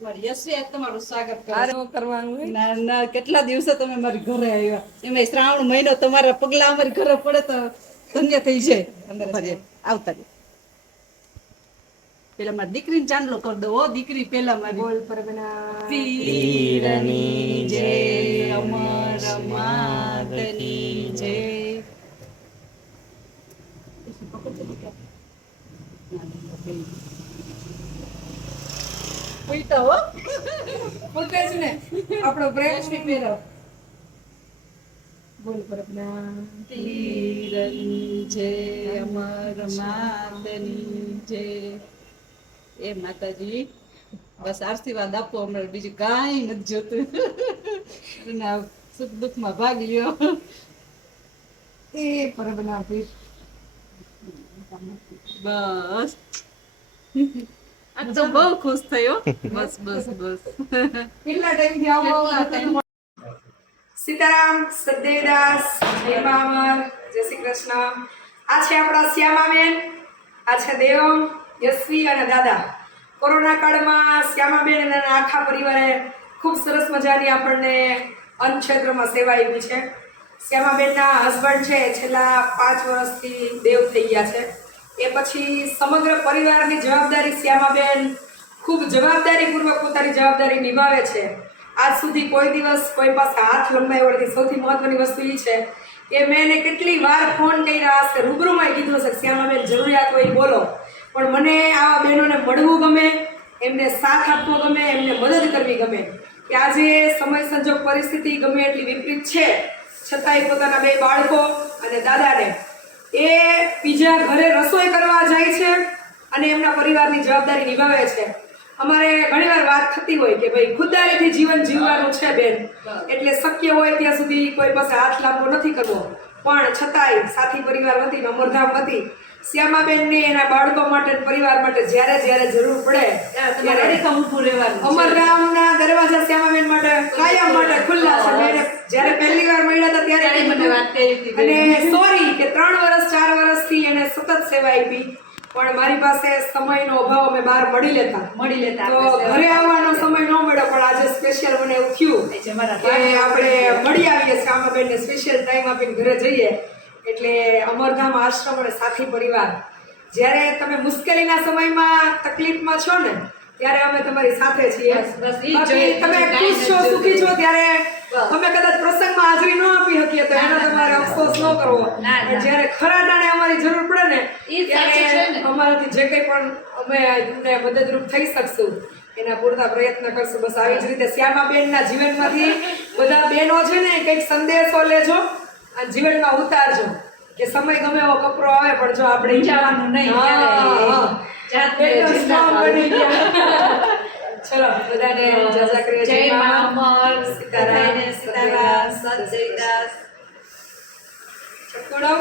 તમારું સ્વાગત કરવાનું ના ના કેટલા દિવસે તમે મારી ઘરે આવ્યા? એમાં શ્રાવણ મહિનો તમારા પગલા અમારી ઘરે પડે તો ધન્ય થઈ જાય. અંદર આવતા પેલા મારી દીકરીને ચાંદલો કરી દો ઓ દીકરી પેલા મારી બોલ પરગના પીરની જય અમર માતની જય. ઉલટા હો. જ ને આપણો પ્રેમની પહેરો બોલ પરબના તીરની જય અમર માતની જય એ માતાજી બસ આશીર્વાદ આપો હમણાં. બીજું કાંઈ નથી જોતું. સુખ દુઃખમાં ભાગ લ્યો. એ પરબના પીર. બસ. તો બહુ ખુશ થયો બસ બસ બસ કેટલા ટાઈમથી આવો આવો સીતારામ સદેવદાસ જય મામર જય શ્રી કૃષ્ણ આ છે આપણા શ્યામાબેન આ છે દેવમ યશવી અને દાદા કોરોના કાળમાં શ્યામાબેન અને આખા પરિવારે ખૂબ સરસ મજાની આપણને અન્ન ક્ષેત્રમાં સેવા આપી છે શ્યામાબેનના હસબન્ડ છે છેલ્લા પાંચ વર્ષથી દેવ થઈ ગયા છે એ પછી સમગ્ર પરિવારની જવાબદારી શ્યામાબેન ખૂબ જવાબદારીપૂર્વક પોતાની જવાબદારી નિભાવે છે. આજ સુધી કોઈ દિવસ કોઈ પાસે હાથ લંબાઈ નથી. સૌથી મહત્વની વસ્તુ એ છે કે મેં એને કેટલી વાર ફોન કર્યા હશે, રૂબરૂમાં કીધું હશે શ્યામાબેન, જરૂરિયાત હોય બોલો. પણ મને આવા બહેનોને મળવું ગમે, એમને સાથ આપવો ગમે, એમને મદદ કરવી ગમે. કે આજે સમય સંજોગ પરિસ્થિતિ ગમે એટલી વિપરીત છે. છતાંય પોતાના બે બાળકો અને દાદાને એ બીજા ઘરે રસોઈ કરવા જાય છે અને એમના પરિવારની જવાબદારી નિભાવે છે. અમારે ઘણીવાર વાત થતી હોય કે ભાઈ ખુદારીથી જીવન જીવવાનું છે બેન. એટલે શક્ય હોય ત્યાં સુધી કોઈ પાસે હાથ લાંબો નથી કરવો. પણ છતાંય સાથી પરિવાર વતી અમરધામ વતી શ્યામાબેનને એના બાળકો માટે પરિવાર માટે જ્યારે જ્યારે જરૂર પડે. અમરરામના દરવાજા શ્યામાબેન માટે કાયમ માટે ખુલ્લા છે. જ્યારે પહેલી વાર મળ્યા હતા ત્યારે મને વાત કરી હતી અને સોરી કે ત્રણ વર્ષ ચાર વર્ષથી એને સતત સેવા આપી. પણ મારી પાસે સમયનો અભાવ અમે બહાર મળી લેતા. મળી લેતા તો ઘરે આવવાનો સમય ન મળ્યો પણ આજે સ્પેશિયલ મને એવું થયું કે આપણે મળી આવીએ શ્યામાબેનને સ્પેશિયલ ટાઈમ આપીને ઘરે જઈએ. એટલે અમરધામ આશ્રમ અને સાથી પરિવાર જ્યારે તમે મુશ્કેલીના સમયમાં તકલીફમાં છો ને ત્યારે અમે તમારી સાથે છીએ. તમે ખુશ છો સુખી છો ત્યારે. અમે કદાચ પ્રસંગમાં હાજરી ન આપી શકીએ તો એનો તમારે અફસોસ ન કરવો. જ્યારે ખરા ટાણે અમારી જરૂર પડે ને ત્યારે અમારાથી જે કંઈ પણ અમે તમને મદદરૂપ થઈ શકશું એના પૂરતા પ્રયત્ન કરશું. બસ આવી જ રીતે શ્યામા શ્યામાબેનના જીવનમાંથી બધા બહેનો છે ને કંઈક સંદેશો લેજો. અને જીવનમાં ઉતારજો. કે સમય ગમે એવો કપરો આવે પણ જો આપણે જવાનું નહીં. ચલો બધાને જય મા. સીતારામ. સીતારામ સત જયદાસ. ચકુડો.